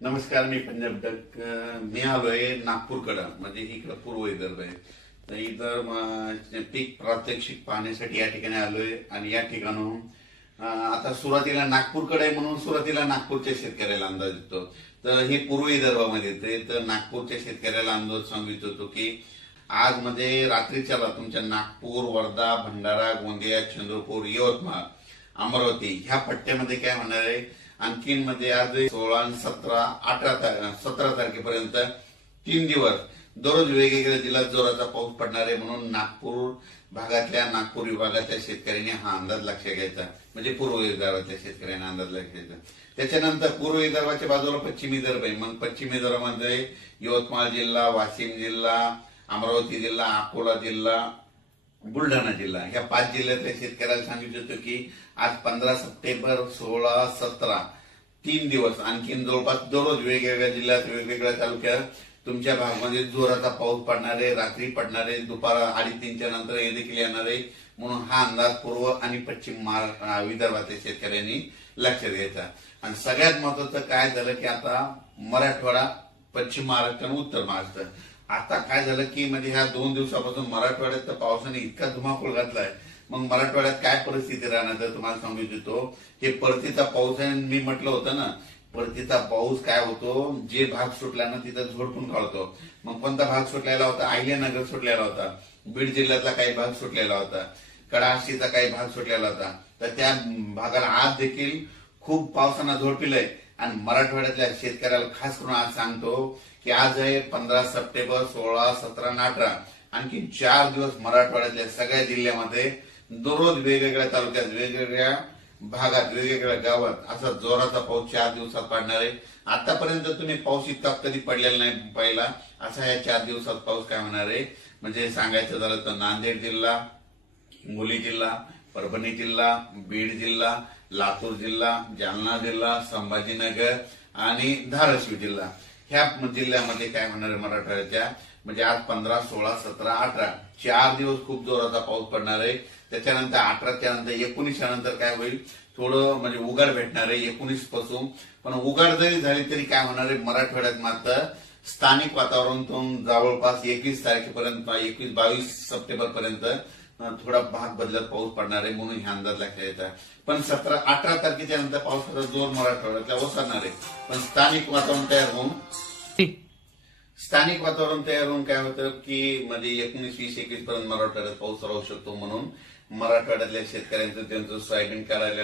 नमस्कार. मी पंजाब डक. मी आलोय नागपूरकडं, म्हणजे इकडं पूर्व विदर्भ आहे. तर इथं पीक प्रात्यक्षिक पाहण्यासाठी या ठिकाणी आलोय. आणि या ठिकाणून आता सुरुवातीला नागपूरकडे आहे म्हणून सुरुवातीला नागपूरच्या शेतकऱ्याला अंदाज देतो. तर हे पूर्व विदर्भामध्ये येते. तर नागपूरच्या शेतकऱ्याला अंदाज सांगू इच्छितो की आज म्हणजे रात्रीच्याला तुमच्या नागपूर, वर्धा, भंडारा, गोंदिया, चंद्रपूर, यवतमाळ, अमरावती ह्या पट्ट्यामध्ये काय होणार आहे. आणखीन मध्ये आज 16, 17, 18, 17 तारखेपर्यंत 3 दिवस दररोज वेगवेगळ्या जिल्ह्यात जोराचा पाऊस पडणार आहे. म्हणून नागपूर भागातल्या, नागपूर विभागातल्या शेतकऱ्यांनी हा अंदाज लक्षात घ्यायचा. म्हणजे पूर्व विदर्भातल्या शेतकऱ्यांनी अंदाज लक्षात घ्यायचा. त्याच्यानंतर पूर्व विदर्भाच्या बाजूला पश्चिम विदर्भ आहे. मग पश्चिम विदर्भामध्ये यवतमाळ जिल्हा, वाशिम जिल्हा, अमरावती जिल्हा, अकोला जिल्हा, बुलढाणा जिल्हा ह्या 5 जिल्ह्यातल्या शेतकऱ्याला सांगू इच्छितो की आज 15 सप्टेंबर, 16, 17 3 दिवस आणखीन जवळपास दररोज वेगवेगळ्या जिल्ह्यात, वेगवेगळ्या तालुक्यात तुमच्या भागामध्ये जोराचा पाऊस पडणार आहे. रात्री पडणार आहे, दुपार 2:30च्या नंतर हे देखील येणार आहे. म्हणून हा अंदाज पूर्व आणि पश्चिम विदर्भातल्या शेतकऱ्यांनी लक्षात घ्यायचा. आणि सगळ्यात महत्वाचं काय झालं की आता मराठवाडा, पश्चिम महाराष्ट्र आणि उत्तर महाराष्ट्र आता काय झालं की म्हणजे ह्या 2 दिवसापासून मराठवाड्यात तर पावसाने इतका धुमाकूळ घातलाय. मग मराठवाड्यात काय परिस्थिती राहणार तर तुम्हाला सांगू इच्छितो. हे परतीचा पाऊस आहे. मी म्हटलं होतं ना, परतीचा पाऊस काय होतो, जे भाग सुटला ना तिथं झोडपून काढतो. मग कोणता भाग सुटलेला होता, अहिल्यानगर सुटलेला होता, बीड जिल्ह्यातला काही भाग सुटलेला होता, कडाशीचा काही भाग सुटलेला होता. तर त्या भागाला आज देखील खूप पावसानं झोडपिलंय. आणि मराठवाड्यातल्या शेतकऱ्याला खास करून आज सांगतो की आज आहे 15 सप्टेंबर, 16, 17 आणि 18 आणखी 4 दिवस मराठवाड्यातल्या सगळ्या जिल्ह्यामध्ये दररोज वेगवेगळ्या तालुक्यात, वेगवेगळ्या भागात, वेगवेगळ्या गावात असा जोराचा पाऊस 4 दिवसात पडणार आहे. आतापर्यंत तुम्ही पाऊस इतका कधी पडलेला नाही पहिला. असा या 4 दिवसात पाऊस काय होणार आहे. म्हणजे सांगायचं झालं तर नांदेड जिल्हा, हिंगोली जिल्हा, परभणी जिल्हा, बीड जिल्हा, लातूर जिल्हा, जालना जिल्हा, संभाजीनगर आणि धाराशिव जिल्हा ह्या जिल्ह्यामध्ये काय होणार आहे मराठवाड्याच्या. म्हणजे आज 15, 16, 17, 18 4 दिवस खूप जोराचा पाऊस पडणार आहे. त्याच्यानंतर 18च्या नंतर 19 नंतर काय होईल, थोडं म्हणजे उघाड भेटणार आहे 19 पासून. पण उघाड जरी झाली तरी काय होणार आहे मराठवाड्यात मात्र स्थानिक वातावरणातून जवळपास 21 तारखेपर्यंत, 21-22 सप्टेंबर पर्यंत थोडा भाग बदलत पाऊस पडणार आहे. म्हणून हा अंदाज लक्षात येतात. पण 18 तारखेच्या नंतर पावसाचा जोर मराठवाड्यातला ओसरणार आहे. पण स्थानिक वातावरण तयार होऊन काय होतं की म्हणजे 19, 20, 21 पर्यंत मराठवाड्यात पाऊस राहू शकतो. म्हणून मराठवाड्यातल्या शेतकऱ्यांचं त्यांचं सोयाबीन काढायला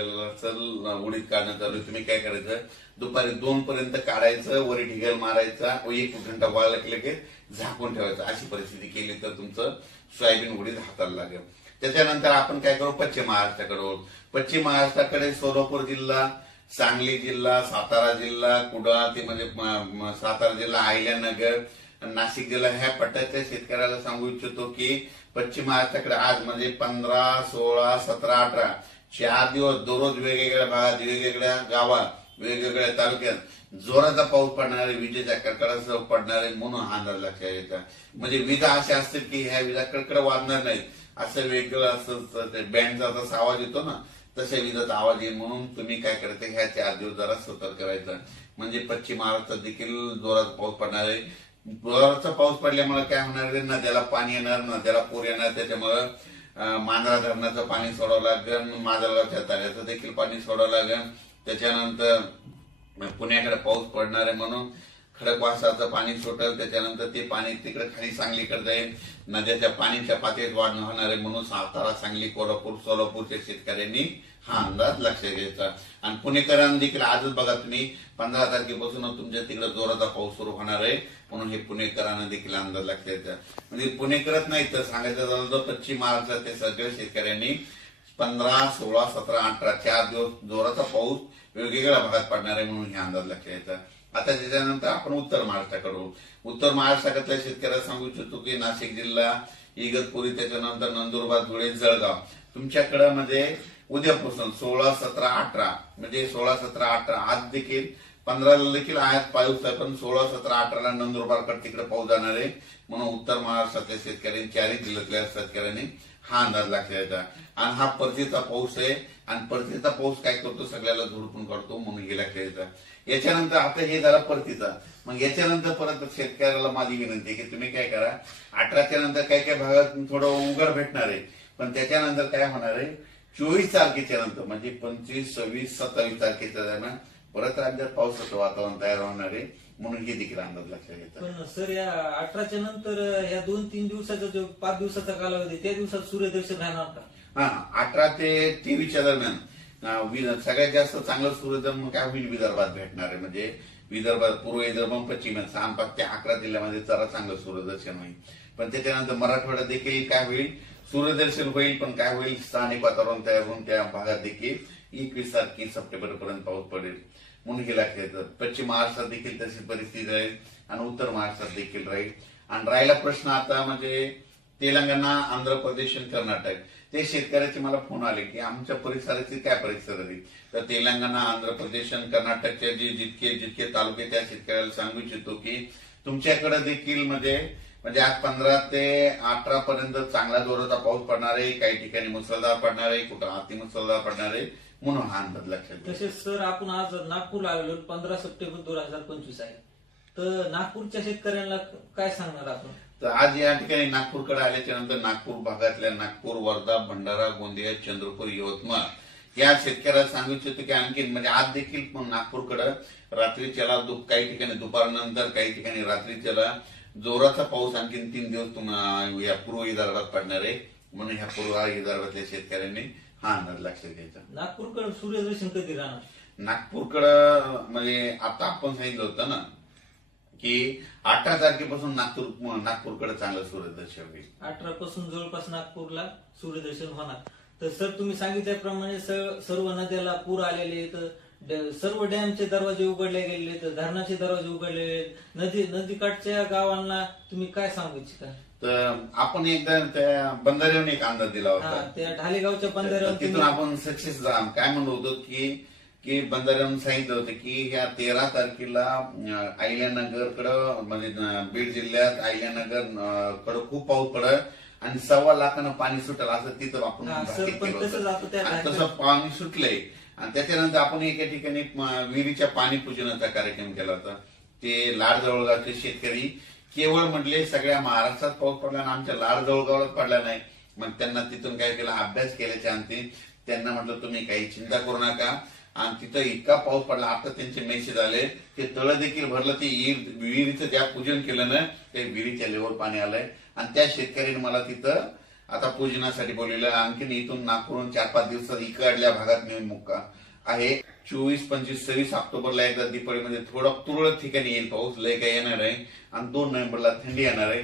उडीद काढणं चालू. तुम्ही काय करायचं, दुपारी 2 पर्यंत काढायचं, वरी ढिगल मारायचा, 1 घंटा वाळला की झाकून ठेवायचं. अशी परिस्थिती केली तर तुमचं सोयाबीन उडीद हाताला लागेल. त्याच्यानंतर आपण काय करू, पश्चिम महाराष्ट्राकडे. पश्चिम महाराष्ट्राकडे सोलापूर जिल्हा, सांगली जिल्हा, सातारा जिल्हा, कुडाळ ते म्हणजे सातारा जिल्हा, अहिल्यानगर, नाशिक जिल्हा ह्या पट्ट्याच्या शेतकऱ्याला सांगू इच्छितो की पश्चिम महाराष्ट्राकडे आज म्हणजे 15, 16, 17, 18 4 दिवस दररोज वेगवेगळ्या भागात, वेगवेगळ्या गावात, वेगवेगळ्या तालुक्यात जोराचा पाऊस पडणार आहे. विजेच्या कडकडासह पडणार आहे. म्हणून हा अंदाज लक्षात येतात. म्हणजे विजा अशा असतील की ह्या विजा कडकड वाजणार नाहीत. असं वेगळं असं बँडचा जसा आवाज येतो ना तशा विजाचा आवाज येईल. म्हणून तुम्ही काय करायचं, ह्या 4 दिवस जरा सतर्क करायचं. म्हणजे पश्चिम महाराष्ट्रात देखील जोराचा पाऊस पडणार आहे. जोराचा पाऊस पडल्यामुळे काय होणार आहे, नद्याला पाणी येणार, नद्याला पूर येणार. त्याच्यामुळे मांजरा धरणाचं पाणी सोडावं लागेल, माजलगावच्या तळ्याचं देखील पाणी सोडावं लागेल. त्याच्यानंतर पुण्याकडे पाऊस पडणार आहे म्हणून खडकवासलाचं पाणी सुटेल. त्याच्यानंतर ते पाणी तिकडे खाली सांगलीकडे जाईल. नद्याच्या पाण्याच्या पातळीत वाढ होणार आहे. म्हणून सातारा, सांगली, कोल्हापूर, सोलापूरच्या शेतकऱ्यांनी हा अंदाज लक्षात घ्यायचा. आणि पुणेकरांनी देखील आजच बघा तुम्ही 15 तारखेपासून तुमच्या तिकडे जोराचा पाऊस सुरू होणार आहे. म्हणून हे पुणेकरांना देखील अंदाज लक्षात घ्यायचा. म्हणजे पुणेकरच नाही तर सांगायचं झालं तर पश्चिम महाराष्ट्रातील सगळ्या शेतकऱ्यांनी 15, 16, 17, 18 4 दिवस जोराचा पाऊस वेगवेगळ्या भागात पडणार आहे. म्हणून हे अंदाज लक्षात घ्यायचा. आता त्याच्यानंतर आपण उत्तर महाराष्ट्राकडे. उत्तर महाराष्ट्रातल्या शेतकऱ्याला सांगू इच्छितो की नाशिक जिल्हा, इगतपुरी, त्याच्यानंतर नंदुरबार, धुळे, जळगाव तुमच्याकडे म्हणजे उद्यापासून 16, 17, 18 म्हणजे 16, 17, 18 आज देखील 15ला देखील आज पाऊस आहे. पण 16, 17, 18ला नंदुरबारकडे तिकडे पाऊस जाणार आहे. म्हणून उत्तर महाराष्ट्रातल्या शेतकऱ्यांनी, 4 जिल्ह्यातल्या शेतकऱ्यांनी हा अंदाज लक्षात यायचा. आणि हा परतीचा पाऊस आहे आणि परतीचा पाऊस काय करतो सगळ्याला झोडपून काढतो म्हणून हे लक्षात यायचा. याच्यानंतर आता हे झालं परतीचा. मग याच्यानंतर परत शेतकऱ्याला माझी विनंती आहे की तुम्ही काय करा, 18च्या नंतर काही काही भागात थोडं उघड भेटणार आहे, पण त्याच्यानंतर काय होणार आहे 24 तारखेच्या नंतर म्हणजे 25, 26, 27 तारखेच्या दरम्यान परत राज्यात पावसाचं वातावरण तयार होणार आहे. म्हणून हे देखील अंदाज लक्षात घेतात. पण सर या 18च्या नंतर या 2-3 दिवसाचा जो 5 दिवसाचा कालावधी त्या दिवसात सूर्यदर्शन राहणार का? हा, 18 ते 23च्या दरम्यान सगळ्यात जास्त चांगलं सूर्यदर्शन काय होईल विदर्भात भेटणार आहे. म्हणजे विदर्भात पूर्व विदर्भ पश्चिम 6 ते 11 जिल्ह्यामध्ये जरा चांगलं सूर्यदर्शन होईल. पण त्याच्यानंतर मराठवाड्यात देखील काय होईल सूर्यदर्शन होईल, पण काय होईल स्थानिक वातावरण तयार होऊन त्या भागात देखील 21 तारखे सप्टेंबर पर्यंत पाऊस पडेल म्हणून हे लक्षात येतं. पश्चिम महाराष्ट्रात देखील तशीच परिस्थिती राहील आणि उत्तर महाराष्ट्रात देखील राहील. आणि राहिला प्रश्न आता म्हणजे तेलंगणा, आंध्र प्रदेश आणि कर्नाटक, ते शेतकऱ्याचे मला फोन आले की आमच्या परिसराची काय परिस्थिती. तर तेलंगणा, आंध्र प्रदेश आणि कर्नाटकचे जे जितके तालुके त्या शेतकऱ्याला सांगू इच्छितो की तुमच्याकडे देखील म्हणजे आज 15 ते 18 पर्यंत चांगला जोराचा पाऊस पडणार आहे, काही ठिकाणी मुसळधार पडणार आहे, कुठं अतिमुसळधार पडणार आहे म्हणून हा अंदाज लक्षात घ्या. तसेच सर आपण आज नागपूरला आलेलो 15 सप्टेंबर 2025 आहे, तर नागपूरच्या शेतकऱ्यांना काय सांगणार आपण? तर आज या ठिकाणी नागपूरकडे आल्याच्या नंतर नागपूर भागातल्या नागपूर, वर्धा, भंडारा, गोंदिया, चंद्रपूर, यवतमाळ या शेतकऱ्याला सांगू इच्छितो की आणखी म्हणजे आज देखील नागपूरकडे रात्रीच्याला काही ठिकाणी दुपारनंतर काही ठिकाणी रात्रीच्याला जोराचा पाऊस आणखी 3 दिवस या पूर्व विदर्भात पडणार आहे. म्हणून ह्या पूर्व विदर्भातल्या शेतकऱ्यांनी हा अंदाज लक्षात घ्यायचा. नागपूरकडे सूर्यदर्शन कधी राहणार? नागपूरकडं म्हणजे आता आपण सांगितलं होतं ना की 18 तारखेपासून नागपूरकडे चांगलं सूर्यदर्शन होईल. 18 पासून जवळपास नागपूरला सूर्यदर्शन होणार. तर सर तुम्ही सांगितल्याप्रमाणे सर्व नद्याला पूर आलेले, तर सर्व डॅमचे दरवाजे उघडले गेले, तर धरणाचे दरवाजे उघडले, नदीकाठच्या गावांना तुम्ही काय सांगू इच्छिता? तर आपण एकदा त्या बंधाऱ्यावर एक अंदाज दिला होता, त्या ढालेगावच्या बंधाऱ्यावर तिथून आपण सक्सेस काय म्हणलो होतो की बंधाऱ्यावरून सांगितलं होतं की ह्या 13 तारखेला अहिल्यानगरकडं म्हणजे बीड जिल्ह्यात अहिल्यानगर कडं खूप पाऊस पडत आणि 1.25 लाखानं पाणी सुटेल असं तिथं आपण तसं पाणी सुटलंय. आणि त्याच्यानंतर आपण एका ठिकाणी विहिरीच्या पाणी पूजनाचा कार्यक्रम केला होता. ते लाड जवळगावचे शेतकरी केवळ म्हटले सगळ्या महाराष्ट्रात पाऊस पडला आणि आमच्या लाड जवळगावात पडला नाही. मग त्यांना तिथून काय केलं अभ्यास केल्याच्या अंती त्यांना म्हटलं तुम्ही काही चिंता करू नका. आणि तिथं इतका पाऊस पडला, आता त्यांचे मेसेज आले ते तळं देखील भरलं, ते विहिरीचं ज्या पूजन केलं ना ते विहिरीच्या लेवल पाणी आलंय. आणि त्या शेतकऱ्यांनी मला तिथं आता पूजनासाठी बोललेलं. आणखीन इथून नागपूरहून 4-5 दिवसात इकडल्या भागात मी मुक्का आहे. 24, 25, 26 ऑक्टोबरला एकदा दिपाळीमध्ये थोडा तुरळक ठिकाणी येईल पाऊस, लय काय येणार आहे. आणि 2 नोव्हेंबरला थंडी येणार आहे.